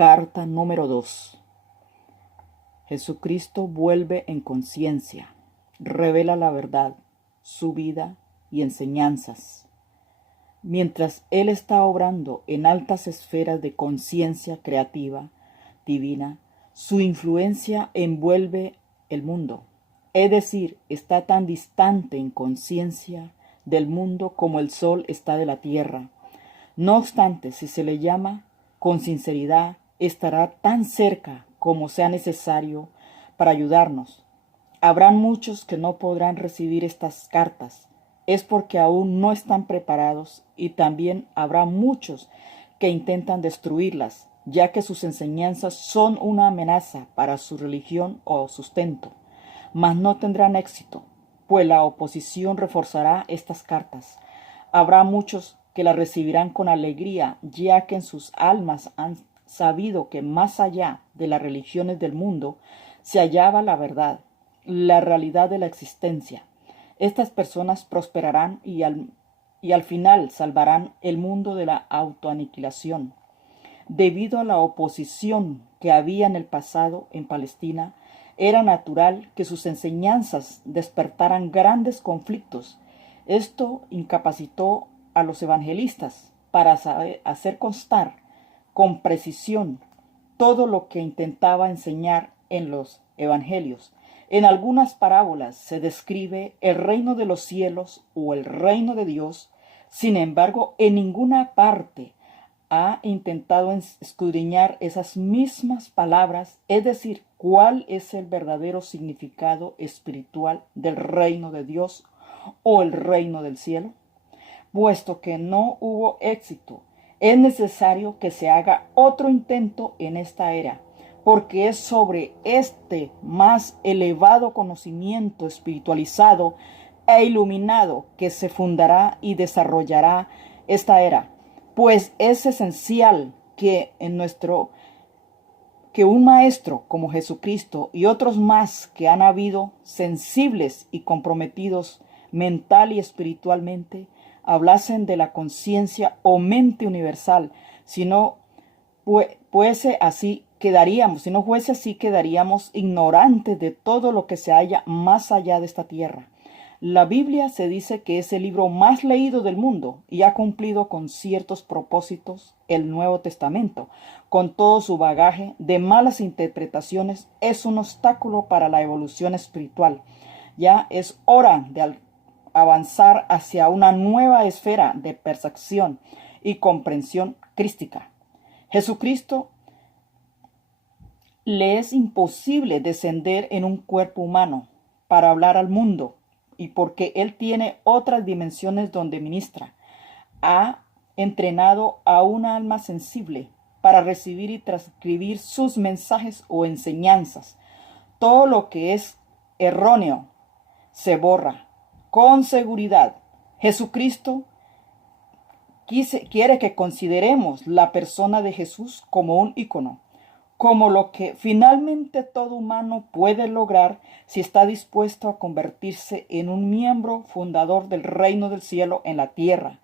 Carta número 2. Jesucristo vuelve en conciencia, revela la verdad, su vida y enseñanzas. Mientras Él está obrando en altas esferas de conciencia creativa, divina, su influencia envuelve el mundo. Es decir, está tan distante en conciencia del mundo como el sol está de la tierra. No obstante, si se le llama con sinceridad, estará tan cerca como sea necesario para ayudarnos. Habrán muchos que no podrán recibir estas cartas. Es porque aún no están preparados, y también habrá muchos que intentan destruirlas, ya que sus enseñanzas son una amenaza para su religión o sustento. Mas no tendrán éxito, pues la oposición reforzará estas cartas. Habrá muchos que las recibirán con alegría, ya que en sus almas han sabido que más allá de las religiones del mundo se hallaba la verdad, la realidad de la existencia. Estas personas prosperarán y al final salvarán el mundo de la autoaniquilación. Debido a la oposición que había en el pasado en Palestina, era natural que sus enseñanzas despertaran grandes conflictos. Esto incapacitó a los evangelistas para hacer constar con precisión todo lo que intentaba enseñar en los evangelios. En algunas parábolas se describe el reino de los cielos o el reino de Dios. Sin embargo, en ninguna parte ha intentado escudriñar esas mismas palabras, es decir, cuál es el verdadero significado espiritual del reino de Dios o el reino del cielo. Puesto que no hubo éxito, es necesario que se haga otro intento en esta era, porque es sobre este más elevado conocimiento espiritualizado e iluminado que se fundará y desarrollará esta era. Pues es esencial que un maestro como Jesucristo y otros más que han habido sensibles y comprometidos mental y espiritualmente hablasen de la conciencia o mente universal. Si no fuese así, quedaríamos ignorantes de todo lo que se halla más allá de esta tierra. La Biblia se dice que es el libro más leído del mundo y ha cumplido con ciertos propósitos. El Nuevo Testamento, con todo su bagaje de malas interpretaciones, es un obstáculo para la evolución espiritual. Ya es hora de avanzar hacia una nueva esfera de percepción y comprensión crística. Jesucristo le es imposible descender en un cuerpo humano para hablar al mundo, y porque Él tiene otras dimensiones donde ministra. Ha entrenado a una alma sensible para recibir y transcribir sus mensajes o enseñanzas. Todo lo que es erróneo se borra con seguridad. Jesucristo quiere que consideremos la persona de Jesús como un ícono, como lo que finalmente todo humano puede lograr si está dispuesto a convertirse en un miembro fundador del reino del cielo en la tierra.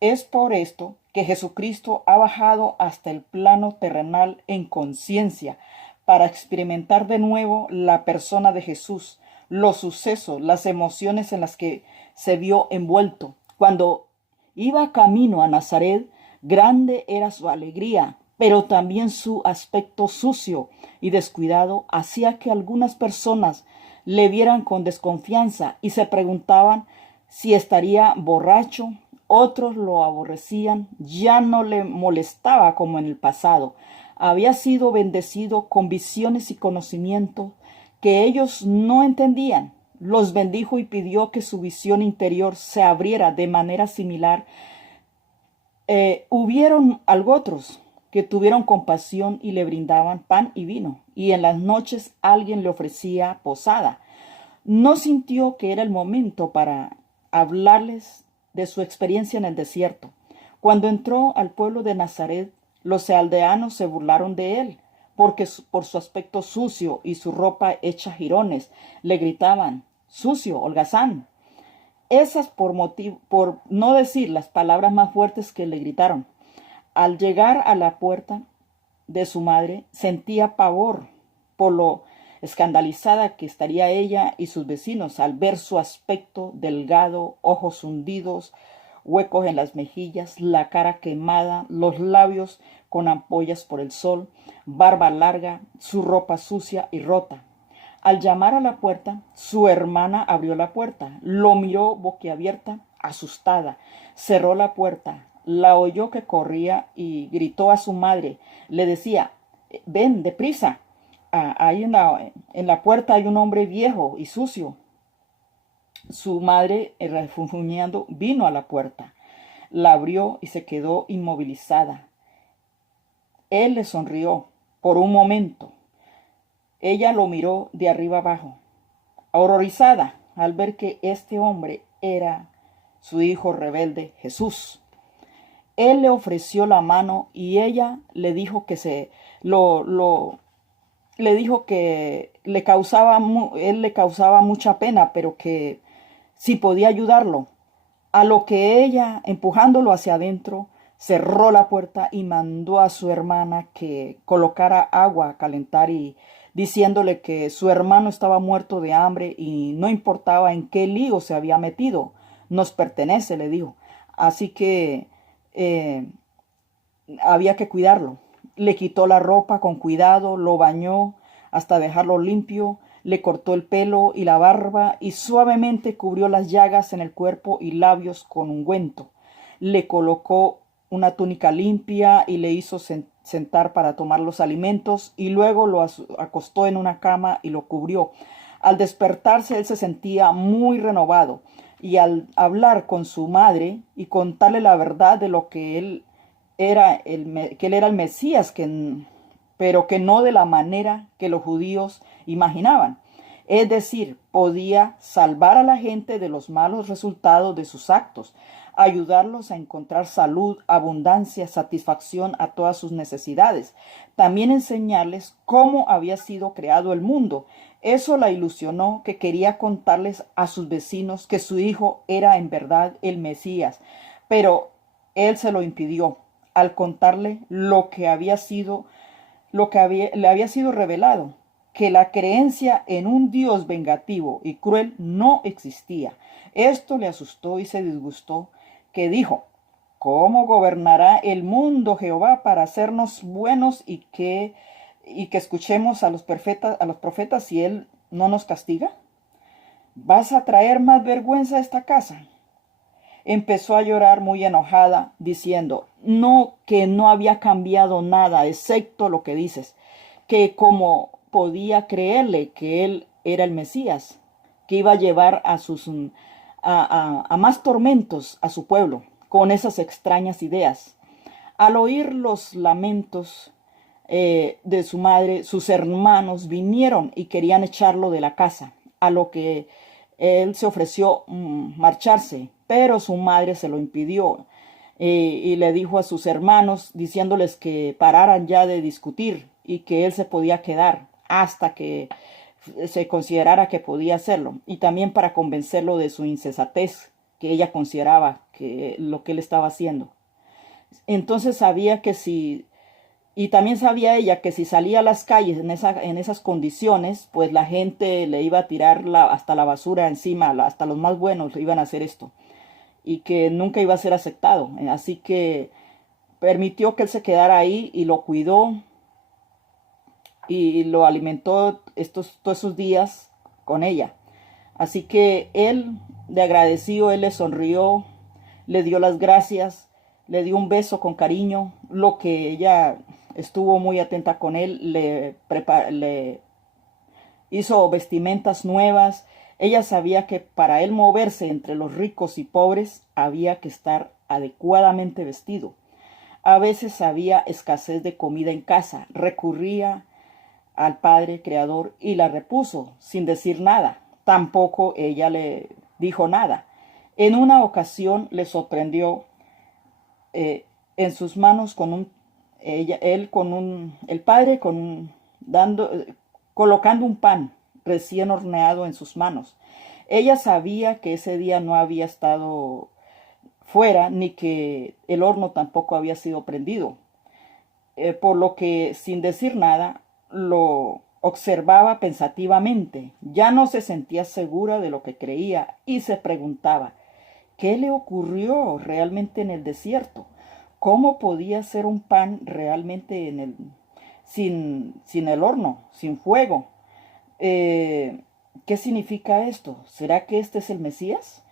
Es por esto que Jesucristo ha bajado hasta el plano terrenal en conciencia para experimentar de nuevo la persona de Jesús, los sucesos, las emociones en las que se vio envuelto. Cuando iba camino a Nazaret, grande era su alegría, pero también su aspecto sucio y descuidado hacía que algunas personas le vieran con desconfianza y se preguntaban si estaría borracho. Otros lo aborrecían, ya no le molestaba como en el pasado. Había sido bendecido con visiones y conocimientos que ellos no entendían. Los bendijo y pidió que su visión interior se abriera de manera similar. Hubieron otros que tuvieron compasión y le brindaban pan y vino, y en las noches alguien le ofrecía posada. No sintió que era el momento para hablarles de su experiencia en el desierto. Cuando entró al pueblo de Nazaret, los aldeanos se burlaron de él, porque por su aspecto sucio y su ropa hecha jirones, le gritaban: sucio, holgazán. Esas por no decir las palabras más fuertes que le gritaron. Al llegar a la puerta, de su madre, sentía pavor por lo escandalizada que estaría ella y sus vecinos al ver su aspecto delgado, ojos hundidos, huecos en las mejillas, la cara quemada, los labios con ampollas por el sol, barba larga, su ropa sucia y rota. Al llamar a la puerta, su hermana abrió la puerta, lo miró boquiabierta, asustada, cerró la puerta, la oyó que corría y gritó a su madre. Le decía: ven, deprisa, ahí en la puerta hay un hombre viejo y sucio. Su madre, refunfuñando, vino a la puerta, la abrió y se quedó inmovilizada. Él le sonrió por un momento. Ella lo miró de arriba abajo, horrorizada al ver que este hombre era su hijo rebelde, Jesús. Él le ofreció la mano y ella le dijo que le dijo que él le causaba mucha pena, pero que si podía ayudarlo. A lo que ella, empujándolo hacia adentro, cerró la puerta y mandó a su hermana que colocara agua a calentar, y diciéndole que su hermano estaba muerto de hambre y no importaba en qué lío se había metido. Nos pertenece, le dijo. Así que eh, había que cuidarlo. Le quitó la ropa con cuidado, lo bañó hasta dejarlo limpio, le cortó el pelo y la barba y suavemente cubrió las llagas en el cuerpo y labios con ungüento. Le colocó una túnica limpia y le hizo sentar para tomar los alimentos, y luego lo acostó en una cama y lo cubrió. Al despertarse él se sentía muy renovado, y al hablar con su madre y contarle la verdad de lo que él que él era el Mesías, pero que no de la manera que los judíos imaginaban. Es decir, podía salvar a la gente de los malos resultados de sus actos, ayudarlos a encontrar salud, abundancia, satisfacción a todas sus necesidades. También enseñarles cómo había sido creado el mundo. Eso la ilusionó, que quería contarles a sus vecinos que su hijo era en verdad el Mesías, pero él se lo impidió al contarle le había sido revelado, que la creencia en un Dios vengativo y cruel no existía. Esto le asustó y se disgustó, que dijo: ¿cómo gobernará el mundo Jehová para hacernos buenos y que escuchemos a los profetas si él no nos castiga? ¿Vas a traer más vergüenza a esta casa? Empezó a llorar muy enojada, diciendo: no, que no había cambiado nada, excepto lo que dices, que como podía creerle que él era el Mesías, que iba a llevar a más tormentos a su pueblo con esas extrañas ideas. Al oír los lamentos de su madre, sus hermanos vinieron y querían echarlo de la casa, a lo que él se ofreció marcharse, pero su madre se lo impidió, y le dijo a sus hermanos, diciéndoles que pararan ya de discutir y que él se podía quedar hasta que se considerara que podía hacerlo, y también para convencerlo de su insensatez, que ella consideraba que lo que él estaba haciendo. Entonces sabía que si Y también sabía ella que si salía a las calles en esas condiciones, pues la gente le iba a tirar hasta la basura encima, hasta los más buenos iban a hacer esto, y que nunca iba a ser aceptado. Así que permitió que él se quedara ahí y lo cuidó y lo alimentó todos esos días con ella. Así que él, de agradecido, él le sonrió, le dio las gracias, le dio un beso con cariño, lo que ella estuvo muy atenta con él, le hizo vestimentas nuevas. Ella sabía que para él moverse entre los ricos y pobres había que estar adecuadamente vestido. A veces había escasez de comida en casa, recurría al Padre Creador y la repuso sin decir nada. Tampoco ella le dijo nada. En una ocasión le sorprendió en sus manos con el padre colocando un pan recién horneado en sus manos. Ella sabía que ese día no había estado fuera, ni que el horno tampoco había sido prendido. por lo que sin decir nada lo observaba pensativamente. Ya no se sentía segura de lo que creía y se preguntaba, ¿qué le ocurrió realmente en el desierto? ¿Cómo podía ser un pan realmente sin el horno, sin fuego? ¿Qué significa esto? ¿Será que este es el Mesías?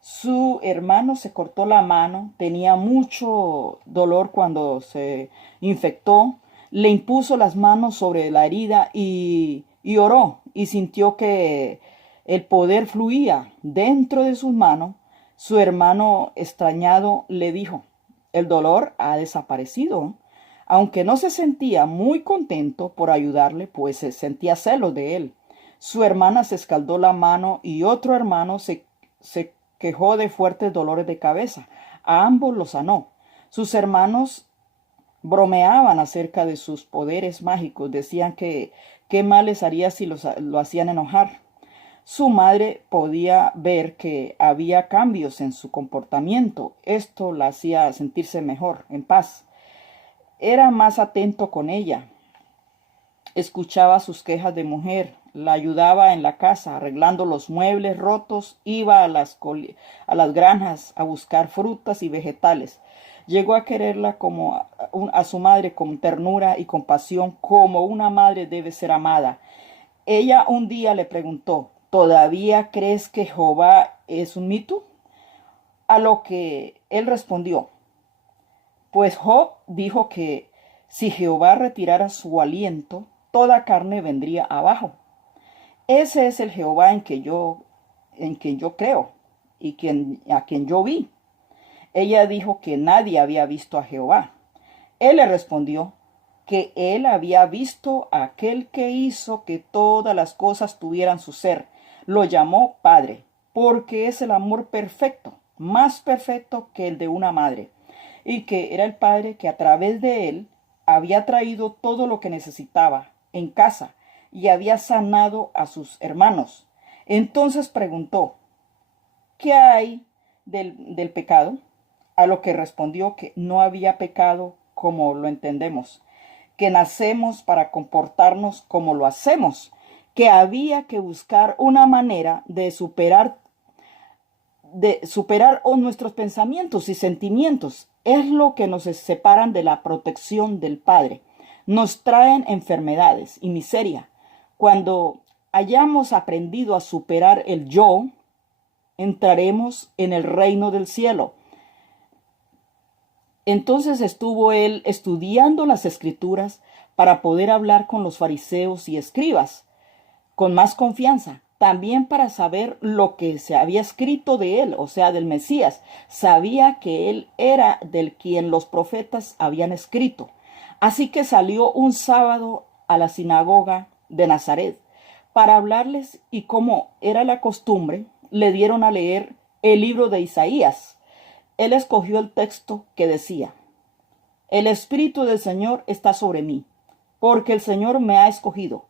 Su hermano se cortó la mano, tenía mucho dolor cuando se infectó, le impuso las manos sobre la herida y oró y sintió que el poder fluía dentro de sus manos. Su hermano extrañado le dijo, el dolor ha desaparecido. Aunque no se sentía muy contento por ayudarle, pues se sentía celos de él. Su hermana se escaldó la mano y otro hermano se quejó de fuertes dolores de cabeza. A ambos los sanó. Sus hermanos bromeaban acerca de sus poderes mágicos. Decían que qué mal les haría si lo hacían enojar. Su madre podía ver que había cambios en su comportamiento. Esto la hacía sentirse mejor, en paz. Era más atento con ella. Escuchaba sus quejas de mujer, la ayudaba en la casa, arreglando los muebles rotos, iba a las granjas a buscar frutas y vegetales. Llegó a quererla como a su madre con ternura y compasión, como una madre debe ser amada. Ella un día le preguntó, ¿todavía crees que Jehová es un mito? A lo que él respondió, pues Job dijo que si Jehová retirara su aliento, toda carne vendría abajo. Ese es el Jehová en quien yo creo y a quien yo vi. Ella dijo que nadie había visto a Jehová. Él le respondió que él había visto a aquel que hizo que todas las cosas tuvieran su ser. Lo llamó Padre, porque es el amor perfecto, más perfecto que el de una madre, y que era el Padre que a través de él había traído todo lo que necesitaba en casa y había sanado a sus hermanos. Entonces preguntó, ¿qué hay del pecado? A lo que respondió que no había pecado como lo entendemos, que nacemos para comportarnos como lo hacemos, que había que buscar una manera de superar nuestros pensamientos y sentimientos. Es lo que nos separan de la protección del Padre. Nos traen enfermedades y miseria. Cuando hayamos aprendido a superar el yo, entraremos en el reino del cielo. Entonces estuvo él estudiando las escrituras para poder hablar con los fariseos y escribas con más confianza. También para saber lo que se había escrito de él, o sea, del Mesías. Sabía que él era del quien los profetas habían escrito. Así que salió un sábado a la sinagoga de Nazaret para hablarles y como era la costumbre, le dieron a leer el libro de Isaías. Él escogió el texto que decía, el Espíritu del Señor está sobre mí, porque el Señor me ha escogido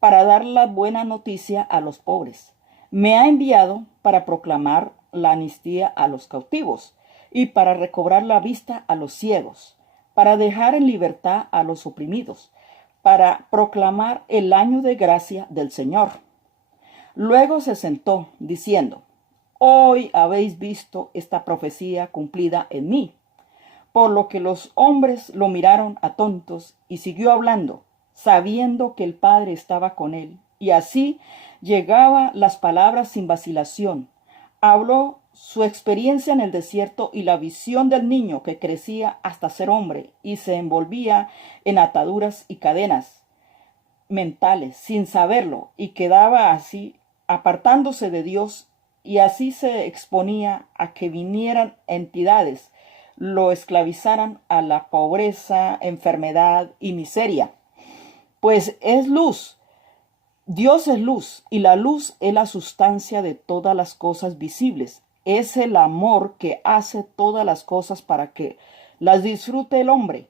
para dar la buena noticia a los pobres. Me ha enviado para proclamar la amnistía a los cautivos y para recobrar la vista a los ciegos, para dejar en libertad a los oprimidos, para proclamar el año de gracia del Señor. Luego se sentó, diciendo, hoy habéis visto esta profecía cumplida en mí. Por lo que los hombres lo miraron atónitos y siguió hablando, sabiendo que el Padre estaba con él. Y así llegaba las palabras sin vacilación. Habló su experiencia en el desierto y la visión del niño que crecía hasta ser hombre y se envolvía en ataduras y cadenas mentales sin saberlo y quedaba así apartándose de Dios y así se exponía a que vinieran entidades, lo esclavizaran a la pobreza, enfermedad y miseria. Pues es luz, Dios es luz y la luz es la sustancia de todas las cosas visibles. Es el amor que hace todas las cosas para que las disfrute el hombre.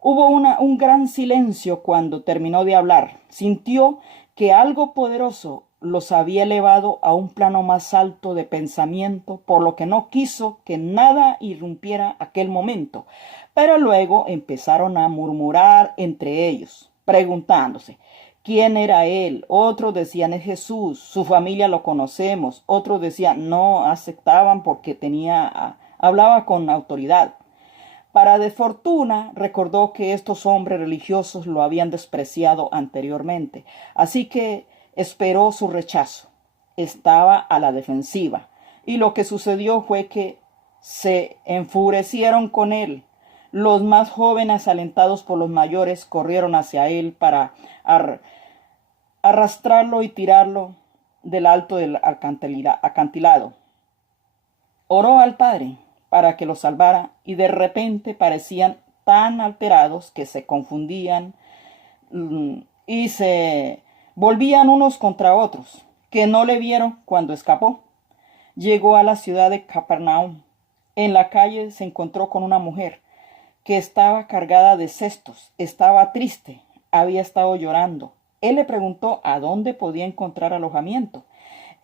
Hubo un gran silencio cuando terminó de hablar. Sintió que algo poderoso los había elevado a un plano más alto de pensamiento, por lo que no quiso que nada irrumpiera aquel momento. Pero luego empezaron a murmurar entre ellos, preguntándose quién era él. Otros decían es Jesús, su familia lo conocemos. Otros decían no aceptaban porque hablaba con autoridad. Para desfortuna, recordó que estos hombres religiosos lo habían despreciado anteriormente, así que esperó su rechazo. Estaba a la defensiva, y lo que sucedió fue que se enfurecieron con él. Los más jóvenes, alentados por los mayores, corrieron hacia él para arrastrarlo y tirarlo del alto del acantilado. Oró al Padre para que los salvara y de repente parecían tan alterados que se confundían y se volvían unos contra otros, que no le vieron cuando escapó. Llegó a la ciudad de Capernaum. En la calle se encontró con una mujer que estaba cargada de cestos, estaba triste, había estado llorando. Él le preguntó a dónde podía encontrar alojamiento.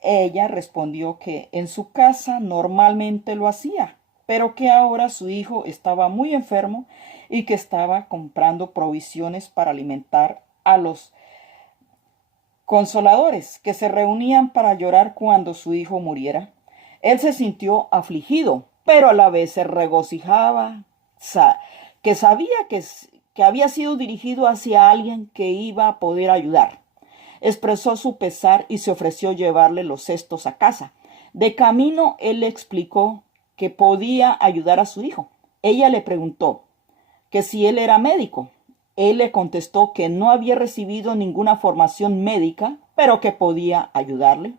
Ella respondió que en su casa normalmente lo hacía, pero que ahora su hijo estaba muy enfermo y que estaba comprando provisiones para alimentar a los consoladores que se reunían para llorar cuando su hijo muriera. Él se sintió afligido, pero a la vez se regocijaba, que sabía que había sido dirigido hacia alguien que iba a poder ayudar. Expresó su pesar y se ofreció llevarle los cestos a casa. De camino, él le explicó que podía ayudar a su hijo. Ella le preguntó que si él era médico. Él le contestó que no había recibido ninguna formación médica, pero que podía ayudarle.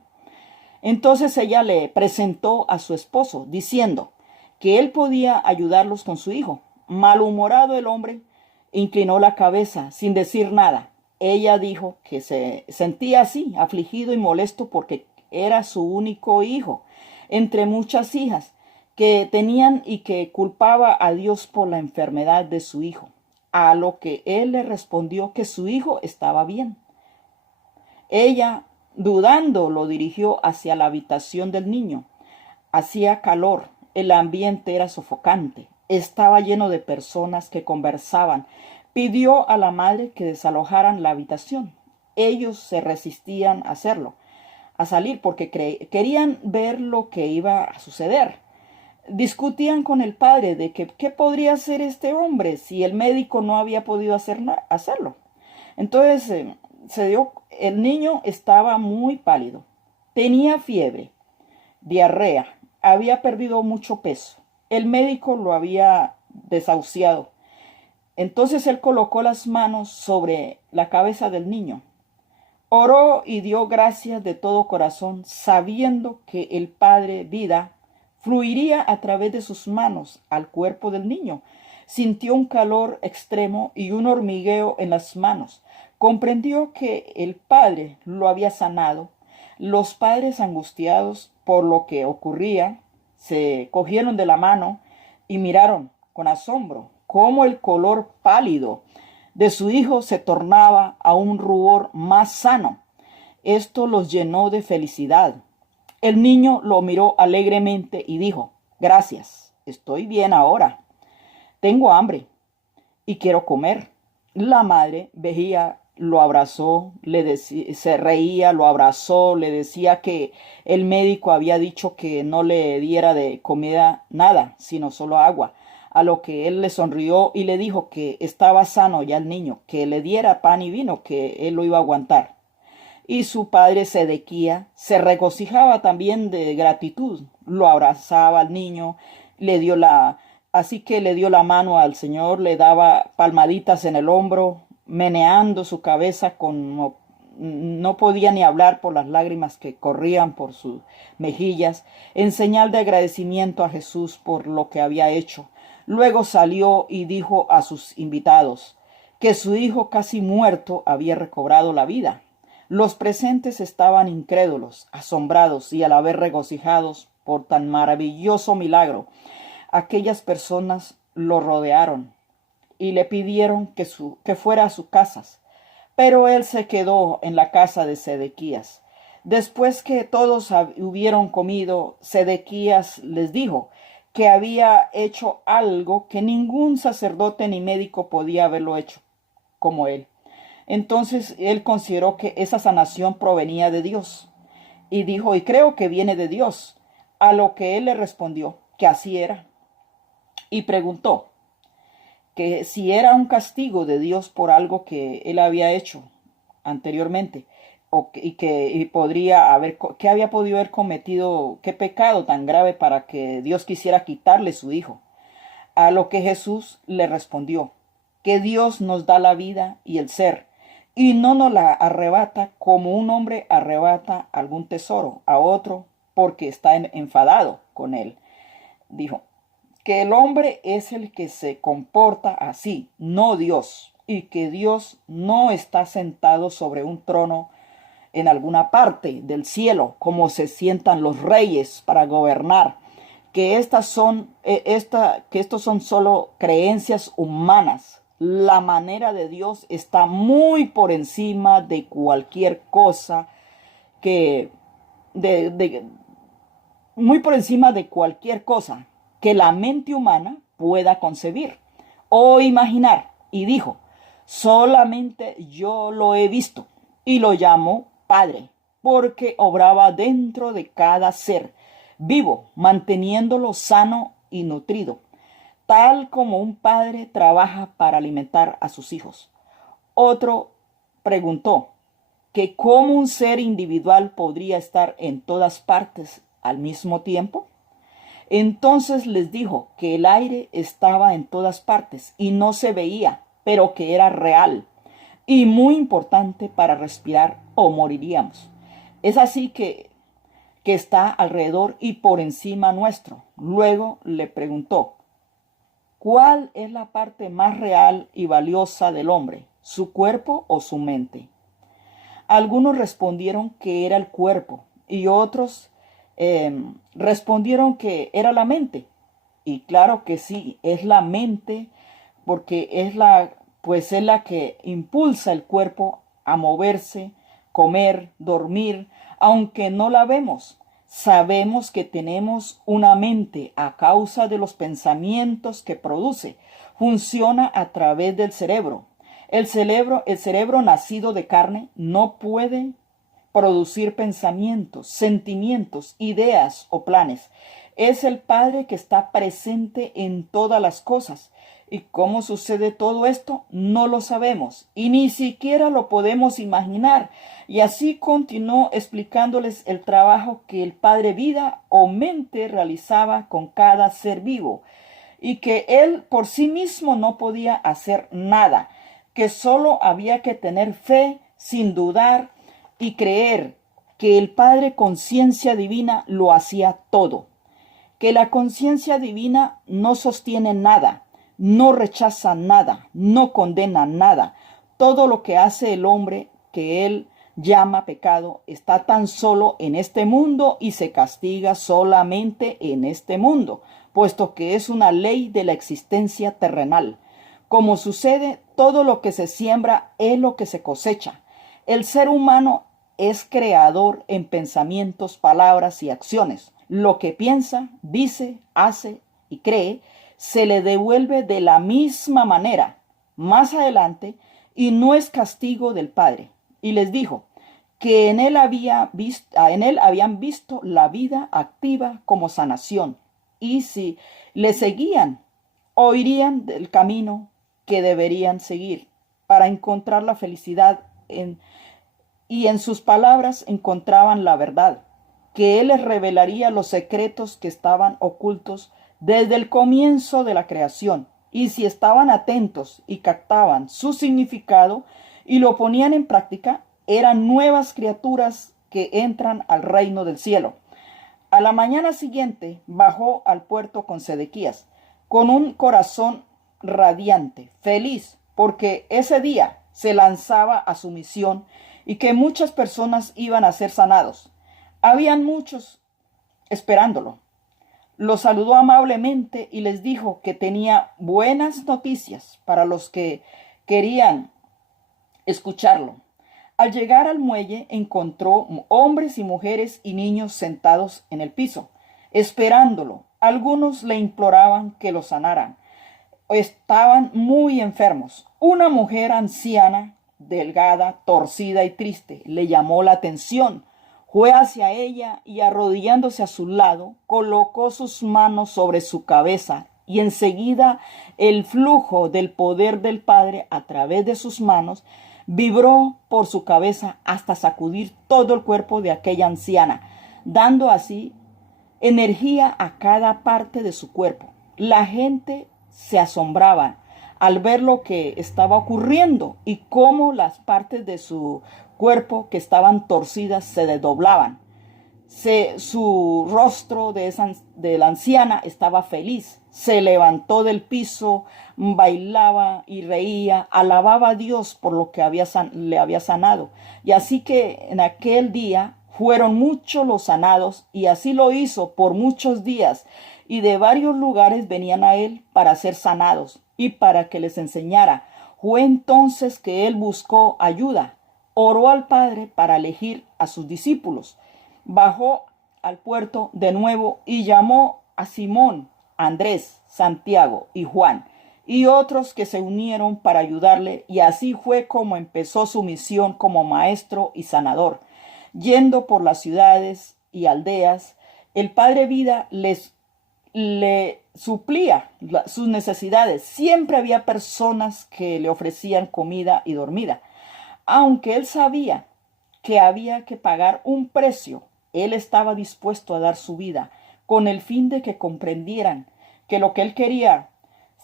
Entonces ella le presentó a su esposo, diciendo que él podía ayudarlos con su hijo. Malhumorado el hombre inclinó la cabeza sin decir nada. Ella dijo que se sentía así, afligido y molesto porque era su único hijo, entre muchas hijas que tenían, y que culpaba a Dios por la enfermedad de su hijo. A lo que él le respondió que su hijo estaba bien. Ella, dudando, lo dirigió hacia la habitación del niño. Hacía calor, el ambiente era sofocante, estaba lleno de personas que conversaban. Pidió a la madre que desalojaran la habitación. Ellos se resistían a hacerlo, a salir, porque querían ver lo que iba a suceder. Discutían con el padre de que qué podría hacer este hombre si el médico no había podido hacerlo. Entonces el niño estaba muy pálido, tenía fiebre, diarrea, había perdido mucho peso. El médico lo había desahuciado. Entonces él colocó las manos sobre la cabeza del niño. Oró y dio gracias de todo corazón, sabiendo que el Padre Vida fluiría a través de sus manos al cuerpo del niño. Sintió un calor extremo y un hormigueo en las manos. Comprendió que el Padre lo había sanado. Los padres, angustiados por lo que ocurría, se cogieron de la mano y miraron con asombro cómo el color pálido de su hijo se tornaba a un rubor más sano. Esto los llenó de felicidad. El niño lo miró alegremente y dijo: gracias, estoy bien ahora. Tengo hambre y quiero comer. La madre veía, lo abrazó, se reía, lo abrazó, le decía que el médico había dicho que no le diera de comida nada, sino solo agua. A lo que él le sonrió y le dijo que estaba sano ya el niño, que le diera pan y vino, que él lo iba a aguantar. Y su padre Sedequía se regocijaba también de gratitud. Lo abrazaba al niño, así que le dio la mano al Señor, le daba palmaditas en el hombro, meneando su cabeza como no podía ni hablar por las lágrimas que corrían por sus mejillas, en señal de agradecimiento a Jesús por lo que había hecho. Luego salió y dijo a sus invitados que su hijo casi muerto había recobrado la vida. Los presentes estaban incrédulos, asombrados y a la vez regocijados por tan maravilloso milagro. Aquellas personas lo rodearon y le pidieron que fuera a sus casas, pero él se quedó en la casa de Sedequías. Después que todos hubieron comido, Sedequías les dijo que había hecho algo que ningún sacerdote ni médico podía haberlo hecho como él. Entonces él consideró que esa sanación provenía de Dios y dijo, y creo que viene de Dios. A lo que él le respondió que así era y preguntó que si era un castigo de Dios por algo que él había hecho anteriormente y podría haber, que había podido haber cometido, qué pecado tan grave para que Dios quisiera quitarle su hijo. A lo que Jesús le respondió que Dios nos da la vida y el ser y no nos la arrebata como un hombre arrebata algún tesoro a otro porque está enfadado con él. Dijo que el hombre es el que se comporta así, no Dios, y que Dios no está sentado sobre un trono en alguna parte del cielo, como se sientan los reyes para gobernar, que estos son solo creencias humanas. La manera de Dios está muy por encima de cualquier cosa que muy por encima de cualquier cosa que la mente humana pueda concebir o imaginar. Y dijo, solamente yo lo he visto y lo llamo Padre, porque obraba dentro de cada ser vivo, manteniéndolo sano y nutrido, tal como un padre trabaja para alimentar a sus hijos. Otro preguntó que cómo un ser individual podría estar en todas partes al mismo tiempo. Entonces les dijo que el aire estaba en todas partes y no se veía, pero que era real y muy importante para respirar o moriríamos. Es así que está alrededor y por encima nuestro. Luego le preguntó, ¿cuál es la parte más real y valiosa del hombre, su cuerpo o su mente? Algunos respondieron que era el cuerpo y otros respondieron que era la mente. Y claro que sí, es la mente porque es la que impulsa el cuerpo a moverse, comer, dormir, aunque no la vemos. Sabemos que tenemos una mente a causa de los pensamientos que produce. Funciona a través del cerebro. El cerebro nacido de carne no puede producir pensamientos, sentimientos, ideas o planes. Es el Padre que está presente en todas las cosas. ¿Y cómo sucede todo esto? No lo sabemos y ni siquiera lo podemos imaginar. Y así continuó explicándoles el trabajo que el Padre Vida o Mente realizaba con cada ser vivo y que Él por sí mismo no podía hacer nada, que solo había que tener fe sin dudar y creer que el Padre Conciencia Divina lo hacía todo, que la conciencia divina no sostiene nada, no rechaza nada, no condena nada. Todo lo que hace el hombre que él llama pecado está tan solo en este mundo y se castiga solamente en este mundo, puesto que es una ley de la existencia terrenal. Como sucede, todo lo que se siembra es lo que se cosecha. El ser humano es creador en pensamientos, palabras y acciones. Lo que piensa, dice, hace y cree se le devuelve de la misma manera más adelante y no es castigo del Padre. Y les dijo que en él habían visto la vida activa como sanación y si le seguían, oirían del camino que deberían seguir para encontrar la felicidad y en sus palabras encontraban la verdad, que Él les revelaría los secretos que estaban ocultos desde el comienzo de la creación, y si estaban atentos y captaban su significado y lo ponían en práctica, eran nuevas criaturas que entran al reino del cielo. A la mañana siguiente bajó al puerto con Sedequías, con un corazón radiante, feliz, porque ese día se lanzaba a su misión y que muchas personas iban a ser sanados. Habían muchos esperándolo. Los saludó amablemente y les dijo que tenía buenas noticias para los que querían escucharlo. Al llegar al muelle encontró hombres y mujeres y niños sentados en el piso, esperándolo. Algunos le imploraban que lo sanaran. Estaban muy enfermos. Una mujer anciana, delgada, torcida y triste, le llamó la atención. Fue hacia ella y arrodillándose a su lado, colocó sus manos sobre su cabeza y enseguida el flujo del poder del Padre a través de sus manos vibró por su cabeza hasta sacudir todo el cuerpo de aquella anciana, dando así energía a cada parte de su cuerpo. La gente se asombraba al ver lo que estaba ocurriendo y cómo las partes de su cuerpo que estaban torcidas se desdoblaban. Su rostro de la anciana estaba feliz. Se levantó del piso, bailaba y reía, alababa a Dios por lo que le había sanado. Y así que en aquel día fueron muchos los sanados, y así lo hizo por muchos días, y de varios lugares venían a él para ser sanados y para que les enseñara. Fue entonces que él buscó ayuda, oró al Padre para elegir a sus discípulos. Bajó al puerto de nuevo y llamó a Simón, Andrés, Santiago y Juan y otros que se unieron para ayudarle, y así fue como empezó su misión como maestro y sanador. Yendo por las ciudades y aldeas, el Padre Vida le suplía sus necesidades. Siempre había personas que le ofrecían comida y dormida. Aunque él sabía que había que pagar un precio, él estaba dispuesto a dar su vida con el fin de que comprendieran que lo que él quería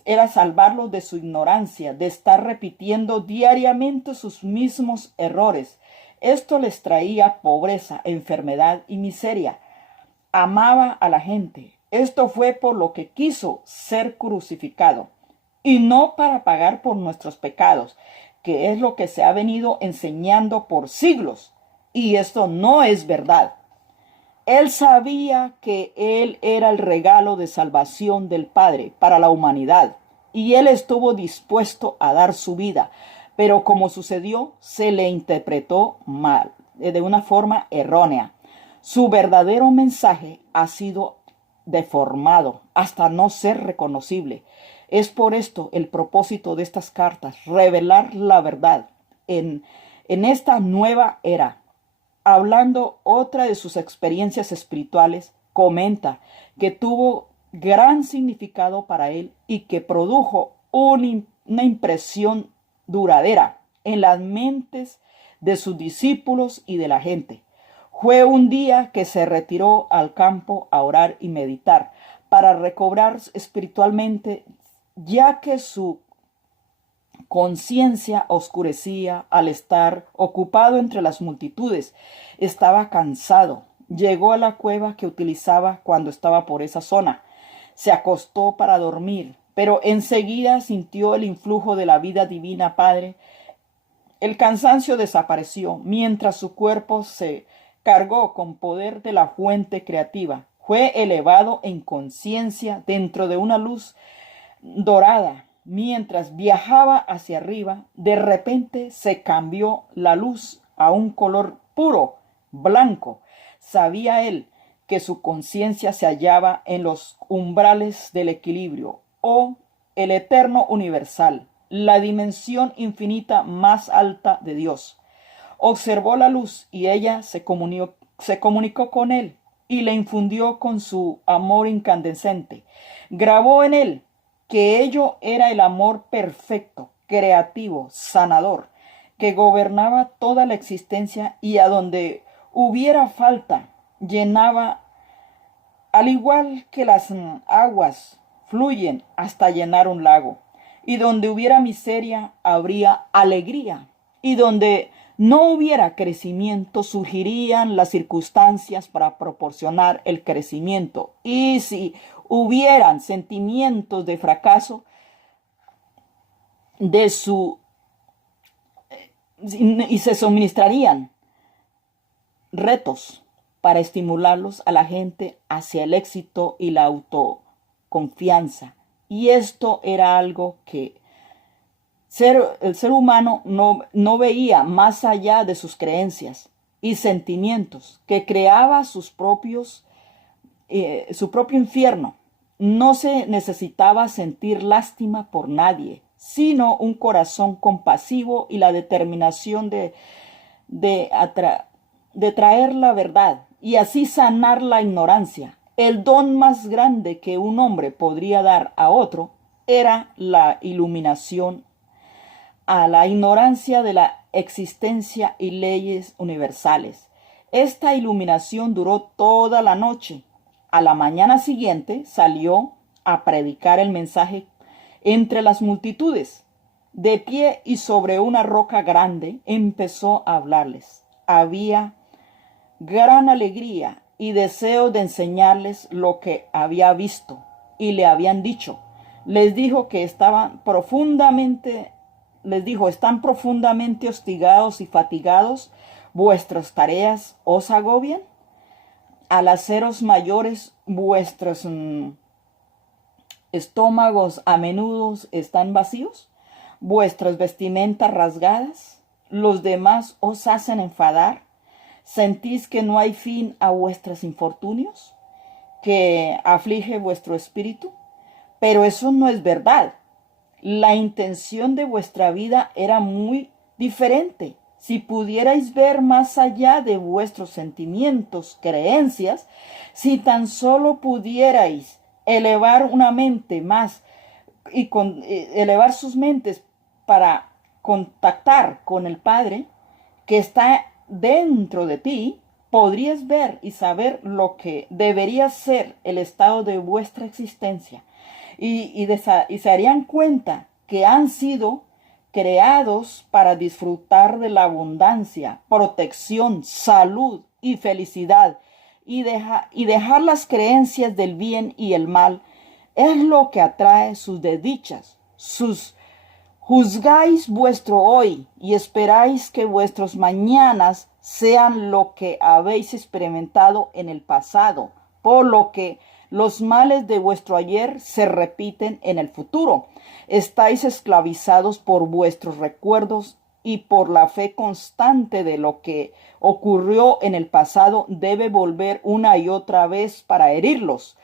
era salvarlos de su ignorancia, de estar repitiendo diariamente sus mismos errores. Esto les traía pobreza, enfermedad y miseria. Amaba a la gente. Esto fue por lo que quiso ser crucificado, y no para pagar por nuestros pecados, que es lo que se ha venido enseñando por siglos. Y esto no es verdad. Él sabía que él era el regalo de salvación del Padre para la humanidad, y él estuvo dispuesto a dar su vida. Pero como sucedió, se le interpretó mal, de una forma errónea. Su verdadero mensaje ha sido deformado hasta no ser reconocible. Es por esto el propósito de estas cartas, revelar la verdad en esta nueva era. Hablando otra de sus experiencias espirituales, comenta que tuvo gran significado para él y que produjo una impresión duradera en las mentes de sus discípulos y de la gente. Fue un día que se retiró al campo a orar y meditar para recobrar espiritualmente, ya que su conciencia oscurecía al estar ocupado entre las multitudes. Estaba cansado. Llegó a la cueva que utilizaba cuando estaba por esa zona. Se acostó para dormir, pero enseguida sintió el influjo de la vida divina Padre. El cansancio desapareció mientras su cuerpo se cargó con poder de la fuente creativa. Fue elevado en conciencia dentro de una luz dorada. Mientras viajaba hacia arriba, de repente se cambió la luz a un color puro, blanco. Sabía él que su conciencia se hallaba en los umbrales del equilibrio, o el eterno universal, la dimensión infinita más alta de Dios. Observó la luz y ella se comunicó con él y le infundió con su amor incandescente. Grabó en él que ello era el amor perfecto, creativo, sanador, que gobernaba toda la existencia, y a donde hubiera falta, llenaba, al igual que las aguas fluyen hasta llenar un lago. Y donde hubiera miseria, habría alegría. Y donde no hubiera crecimiento, surgirían las circunstancias para proporcionar el crecimiento. Y si hubieran sentimientos de fracaso, y se suministrarían retos para estimularlos a la gente hacia el éxito y la autoconfianza. Y esto era algo que El ser humano no veía más allá de sus creencias y sentimientos, que creaba su propio infierno. No se necesitaba sentir lástima por nadie, sino un corazón compasivo y la determinación de traer la verdad y así sanar la ignorancia. El don más grande que un hombre podría dar a otro era la iluminación a la ignorancia de la existencia y leyes universales. Esta iluminación duró toda la noche. A la mañana siguiente salió a predicar el mensaje entre las multitudes. De pie y sobre una roca grande empezó a hablarles. Había gran alegría y deseo de enseñarles lo que había visto y le habían dicho. Les dijo, están profundamente hostigados y fatigados. ¿Vuestras tareas os agobian? Al haceros mayores, vuestros estómagos a menudo están vacíos. Vuestras vestimentas rasgadas. Los demás os hacen enfadar. ¿Sentís que no hay fin a vuestros infortunios? ¿Que aflige vuestro espíritu? Pero eso no es verdad. La intención de vuestra vida era muy diferente. Si pudierais ver más allá de vuestros sentimientos, creencias, si tan solo pudierais elevar una mente más y elevar sus mentes para contactar con el Padre que está dentro de ti, podrías ver y saber lo que debería ser el estado de vuestra existencia y se darían cuenta que han sido creados para disfrutar de la abundancia, protección, salud y felicidad y dejar las creencias del bien y el mal es lo que atrae sus desdichas. Juzgáis vuestro hoy y esperáis que vuestros mañanas sean lo que habéis experimentado en el pasado, por lo que los males de vuestro ayer se repiten en el futuro. Estáis esclavizados por vuestros recuerdos y por la fe constante de lo que ocurrió en el pasado debe volver una y otra vez para herirlos.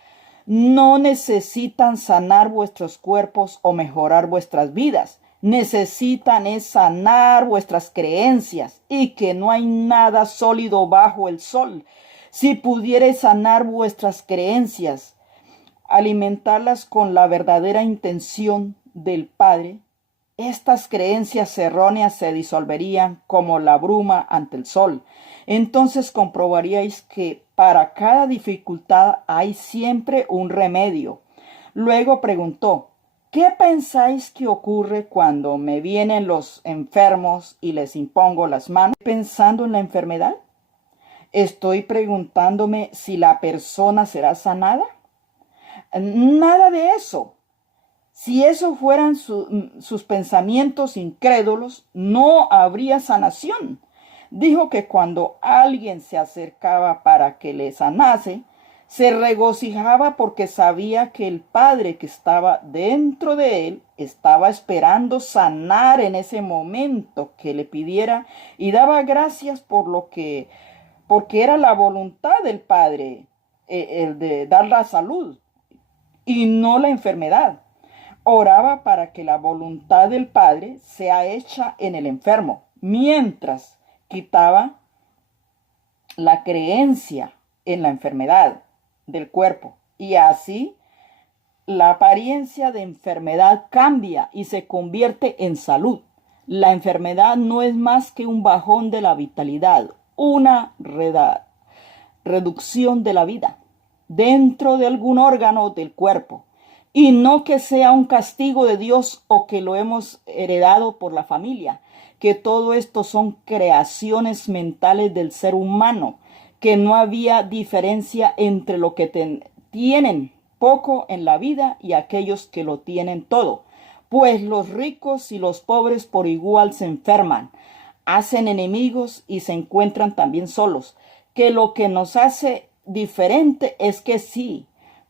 No necesitan sanar vuestros cuerpos o mejorar vuestras vidas. Necesitan sanar vuestras creencias y que no hay nada sólido bajo el sol. Si pudierais sanar vuestras creencias, alimentarlas con la verdadera intención del Padre, estas creencias erróneas se disolverían como la bruma ante el sol. Entonces comprobaríais que para cada dificultad hay siempre un remedio. Luego preguntó: ¿qué pensáis que ocurre cuando me vienen los enfermos y les impongo las manos? ¿Pensando en la enfermedad? ¿Estoy preguntándome si la persona será sanada? Nada de eso. Si eso fueran sus pensamientos incrédulos, no habría sanación. Dijo que cuando alguien se acercaba para que le sanase, se regocijaba porque sabía que el Padre que estaba dentro de él estaba esperando sanar en ese momento que le pidiera y daba gracias porque era la voluntad del Padre el de dar la salud y no la enfermedad. Oraba para que la voluntad del Padre sea hecha en el enfermo, mientras quitaba la creencia en la enfermedad del cuerpo. Y así la apariencia de enfermedad cambia y se convierte en salud. La enfermedad no es más que un bajón de la vitalidad, una reducción de la vida dentro de algún órgano del cuerpo, y no que sea un castigo de Dios o que lo hemos heredado por la familia, que todo esto son creaciones mentales del ser humano, que no había diferencia entre lo que tienen poco en la vida y aquellos que lo tienen todo, pues los ricos y los pobres por igual se enferman, hacen enemigos y se encuentran también solos, que lo que nos hace diferente es que sí,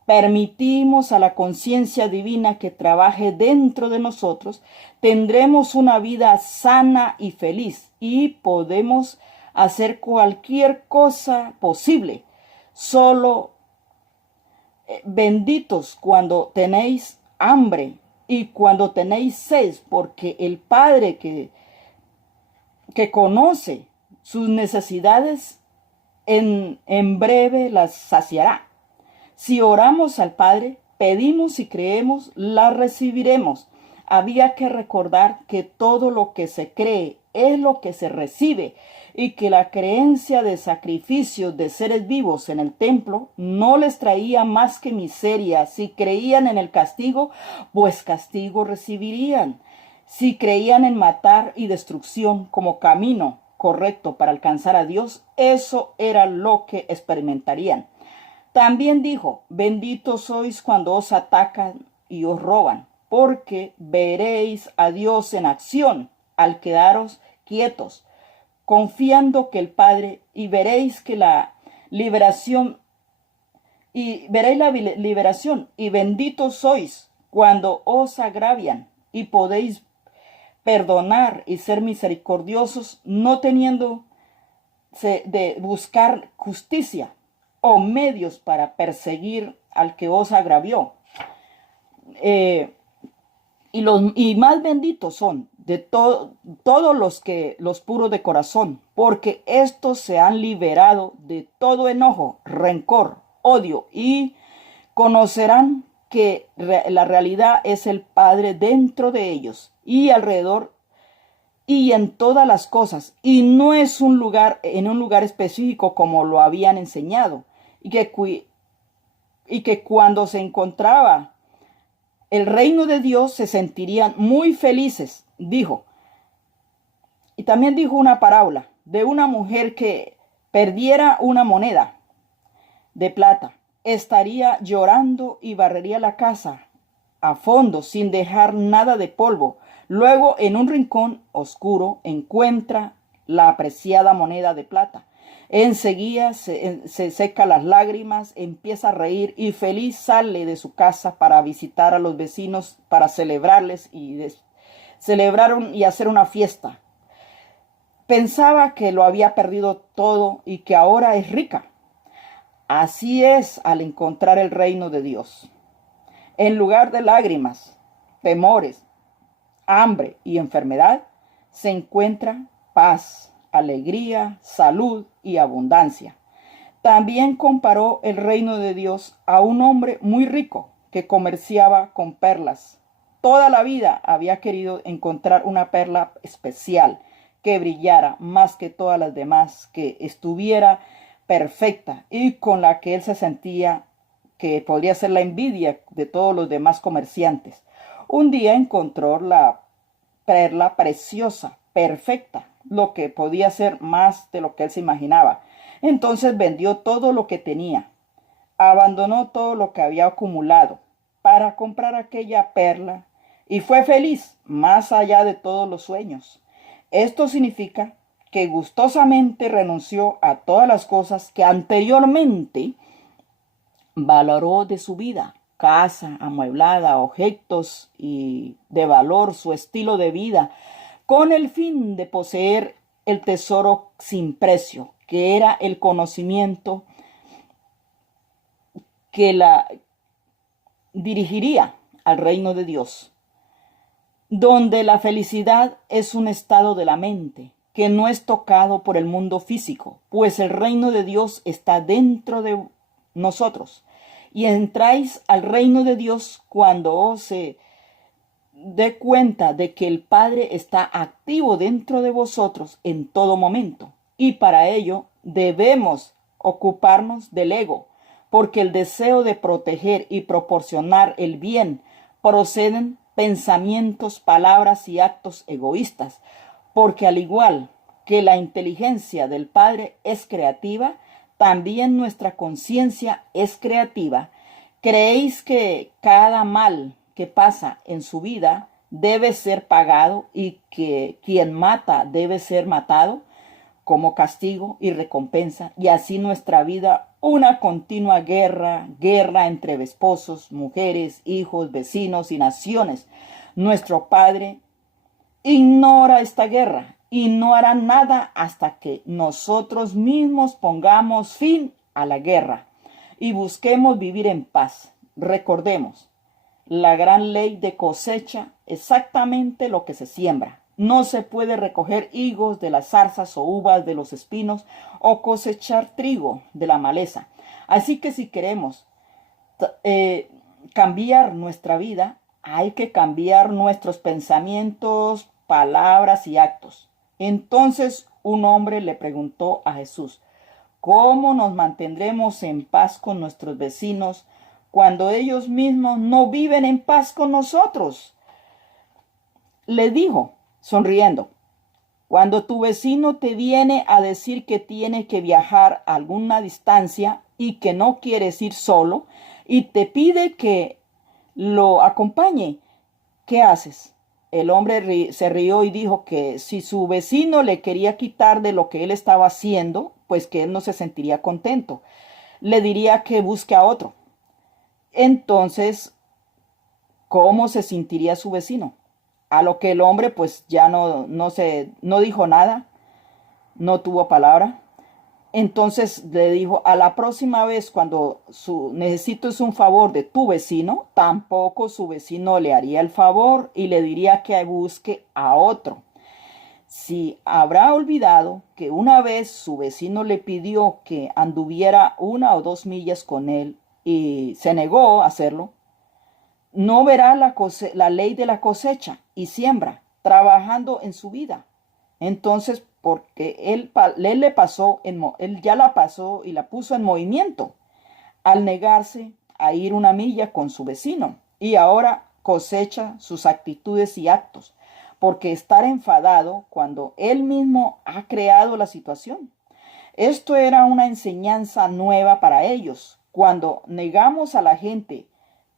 permitimos a la conciencia divina que trabaje dentro de nosotros, tendremos una vida sana y feliz y podemos hacer cualquier cosa posible. Solo benditos cuando tenéis hambre y cuando tenéis sed, porque el Padre que conoce sus necesidades en breve las saciará. Si oramos al Padre, pedimos y creemos, la recibiremos. Había que recordar que todo lo que se cree es lo que se recibe y que la creencia de sacrificios de seres vivos en el templo no les traía más que miseria. Si creían en el castigo, pues castigo recibirían. Si creían en matar y destrucción como camino correcto para alcanzar a Dios, eso era lo que experimentarían. También dijo, benditos sois cuando os atacan y os roban, porque veréis a Dios en acción al quedaros quietos, confiando que el Padre, y veréis la liberación, y benditos sois cuando os agravian, y podéis perdonar y ser misericordiosos, no teniendo de buscar justicia o medios para perseguir al que os agravió. Y más benditos son de todos los puros de corazón, porque estos se han liberado de todo enojo, rencor, odio, y conocerán que la realidad es el Padre dentro de ellos y alrededor y en todas las cosas, y no es en un lugar específico como lo habían enseñado, y que cuando se encontraba el reino de Dios se sentirían muy felices, dijo. Y también dijo una parábola de una mujer que perdiera una moneda de plata. Estaría llorando y barrería la casa a fondo sin dejar nada de polvo. Luego, en un rincón oscuro, encuentra la apreciada moneda de plata. Enseguida se seca las lágrimas, empieza a reír y feliz sale de su casa para visitar a los vecinos, para celebrarles celebraron y hacer una fiesta. Pensaba que lo había perdido todo y que ahora es rica. Así es al encontrar el reino de Dios. En lugar de lágrimas, temores, hambre y enfermedad, se encuentra paz, alegría, salud y abundancia. También comparó el reino de Dios a un hombre muy rico que comerciaba con perlas. Toda la vida había querido encontrar una perla especial que brillara más que todas las demás, que estuviera perfecta y con la que él se sentía que podría ser la envidia de todos los demás comerciantes. Un día encontró la perla preciosa, perfecta, lo que podía ser más de lo que él se imaginaba. Entonces vendió todo lo que tenía, abandonó todo lo que había acumulado para comprar aquella perla y fue feliz más allá de todos los sueños. Esto significa que gustosamente renunció a todas las cosas que anteriormente valoró de su vida: casa amueblada, objetos y de valor, su estilo de vida, con el fin de poseer el tesoro sin precio, que era el conocimiento que la dirigiría al reino de Dios, donde la felicidad es un estado de la mente que no es tocado por el mundo físico, pues el reino de Dios está dentro de nosotros. Y entráis al reino de Dios cuando se dé cuenta de que el Padre está activo dentro de vosotros en todo momento. Y para ello debemos ocuparnos del ego, porque el deseo de proteger y proporcionar el bien proceden pensamientos, palabras y actos egoístas, porque al igual que la inteligencia del Padre es creativa, también nuestra conciencia es creativa. ¿Creéis que cada mal que pasa en su vida debe ser pagado y que quien mata debe ser matado como castigo y recompensa? Y así nuestra vida una continua guerra entre esposos, mujeres, hijos, vecinos y naciones. Nuestro Padre ignora esta guerra y no hará nada hasta que nosotros mismos pongamos fin a la guerra y busquemos vivir en paz. Recordemos, la gran ley de cosecha, exactamente lo que se siembra. No se puede recoger higos de las zarzas o uvas de los espinos o cosechar trigo de la maleza. Así que si queremos cambiar nuestra vida, hay que cambiar nuestros pensamientos, palabras y actos. Entonces un hombre le preguntó a Jesús: ¿cómo nos mantendremos en paz con nuestros vecinos cuando ellos mismos no viven en paz con nosotros? Le dijo, sonriendo: cuando tu vecino te viene a decir que tiene que viajar a alguna distancia y que no quieres ir solo y te pide que lo acompañe, ¿qué haces? El hombre se rió y dijo que si su vecino le quería quitar de lo que él estaba haciendo, pues que él no se sentiría contento. Le diría que busque a otro. Entonces, ¿cómo se sentiría su vecino? A lo que el hombre pues ya no dijo nada, no tuvo palabra. Entonces le dijo: a la próxima vez cuando necesites un favor de tu vecino, tampoco su vecino le haría el favor y le diría que busque a otro. Si habrá olvidado que una vez su vecino le pidió que anduviera 1 o 2 millas con él y se negó a hacerlo, no verá la ley de la cosecha y siembra trabajando en su vida. Entonces, porque él ya la pasó y la puso en movimiento al negarse a ir 1 milla con su vecino, y ahora cosecha sus actitudes y actos, porque estar enfadado cuando él mismo ha creado la situación. Esto era una enseñanza nueva para ellos. Cuando negamos a la gente,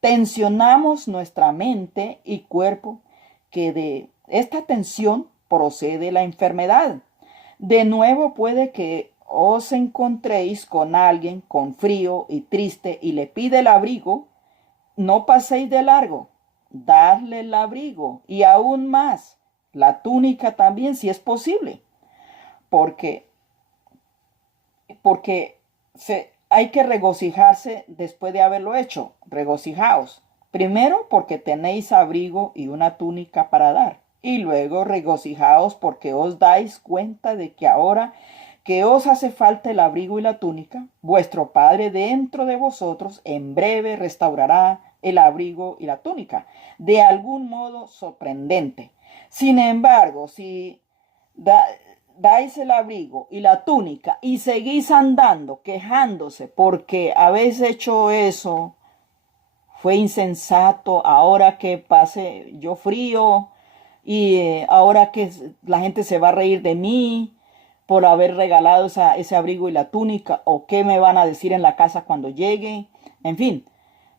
tensionamos nuestra mente y cuerpo, que de esta tensión procede la enfermedad. De nuevo puede que os encontréis con alguien con frío y triste y le pide el abrigo. No paséis de largo, dadle el abrigo y aún más, la túnica también si es posible, porque hay que regocijarse después de haberlo hecho. Regocijaos. Primero porque tenéis abrigo y una túnica para dar. Y luego regocijaos porque os dais cuenta de que ahora que os hace falta el abrigo y la túnica, vuestro Padre dentro de vosotros en breve restaurará el abrigo y la túnica, de algún modo sorprendente. Sin embargo, si dais el abrigo y la túnica y seguís andando quejándose porque habéis hecho eso, fue insensato, ahora que pase yo frío y ahora que la gente se va a reír de mí por haber regalado ese abrigo y la túnica, o qué me van a decir en la casa cuando llegue, en fin.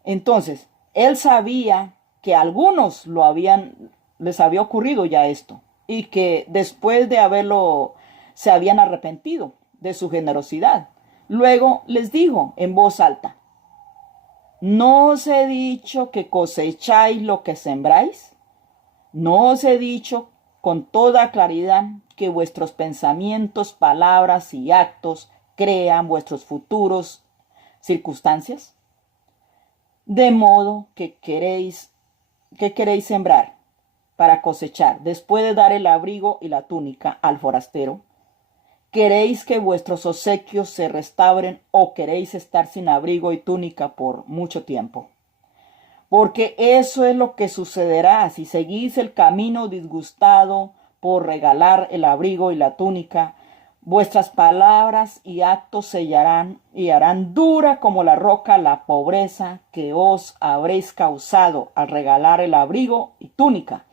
Entonces, él sabía que a algunos les había ocurrido ya esto, y que después de se habían arrepentido de su generosidad. Luego les dijo en voz alta: ¿no os he dicho que cosecháis lo que sembráis? ¿No os he dicho con toda claridad que vuestros pensamientos, palabras y actos crean vuestros futuros circunstancias? De modo que queréis sembrar para cosechar, después de dar el abrigo y la túnica al forastero. ¿Queréis que vuestros obsequios se restauren o queréis estar sin abrigo y túnica por mucho tiempo? Porque eso es lo que sucederá si seguís el camino disgustado por regalar el abrigo y la túnica. Vuestras palabras y actos sellarán y harán dura como la roca la pobreza que os habréis causado al regalar el abrigo y túnica.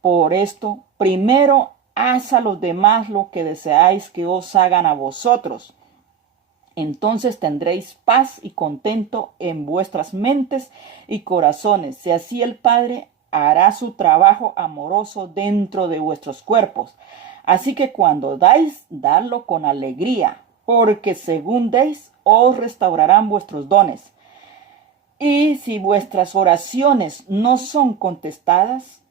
Por esto, primero haz a los demás lo que deseáis que os hagan a vosotros. Entonces tendréis paz y contento en vuestras mentes y corazones, y así el Padre hará su trabajo amoroso dentro de vuestros cuerpos. Así que cuando dadlo con alegría, porque según deis, os restaurarán vuestros dones. Y si vuestras oraciones no son contestadas,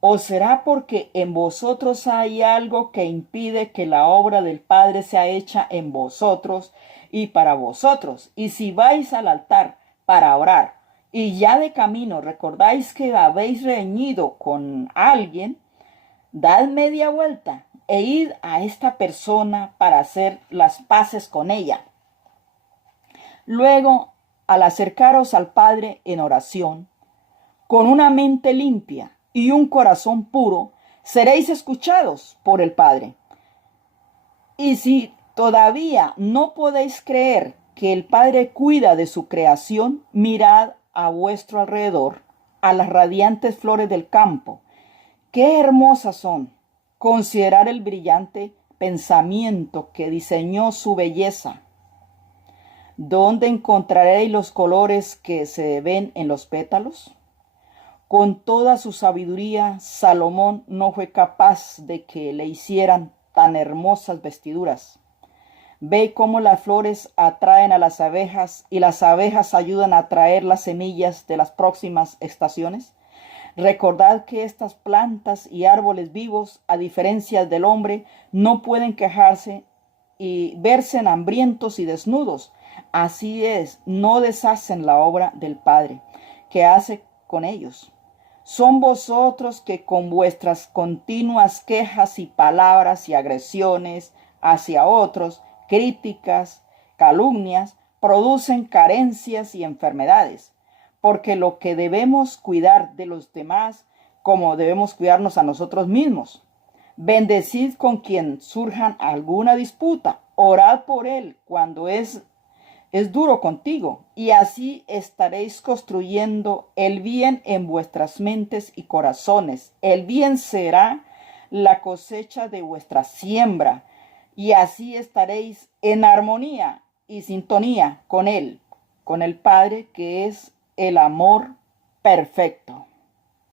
¿o será porque en vosotros hay algo que impide que la obra del Padre sea hecha en vosotros y para vosotros? Y si vais al altar para orar y ya de camino recordáis que habéis reñido con alguien, dad media vuelta e id a esta persona para hacer las paces con ella. Luego, al acercaros al Padre en oración, con una mente limpia y un corazón puro, seréis escuchados por el Padre. Y si todavía no podéis creer que el Padre cuida de su creación, mirad a vuestro alrededor, a las radiantes flores del campo. ¡Qué hermosas son! Considerad el brillante pensamiento que diseñó su belleza. ¿Dónde encontraréis los colores que se ven en los pétalos? Con toda su sabiduría, Salomón no fue capaz de que le hicieran tan hermosas vestiduras. Ve cómo las flores atraen a las abejas y las abejas ayudan a traer las semillas de las próximas estaciones. Recordad que estas plantas y árboles vivos, a diferencia del hombre, no pueden quejarse y verse hambrientos y desnudos. Así es, no deshacen la obra del Padre, que hace con ellos. Son vosotros que con vuestras continuas quejas y palabras y agresiones hacia otros, críticas, calumnias, producen carencias y enfermedades, porque lo que debemos cuidar de los demás, como debemos cuidarnos a nosotros mismos. Bendecid con quien surjan alguna disputa, orad por él cuando es duro contigo, y así estaréis construyendo el bien en vuestras mentes y corazones. El bien será la cosecha de vuestra siembra, y así estaréis en armonía y sintonía con él, con el Padre, que es el amor perfecto.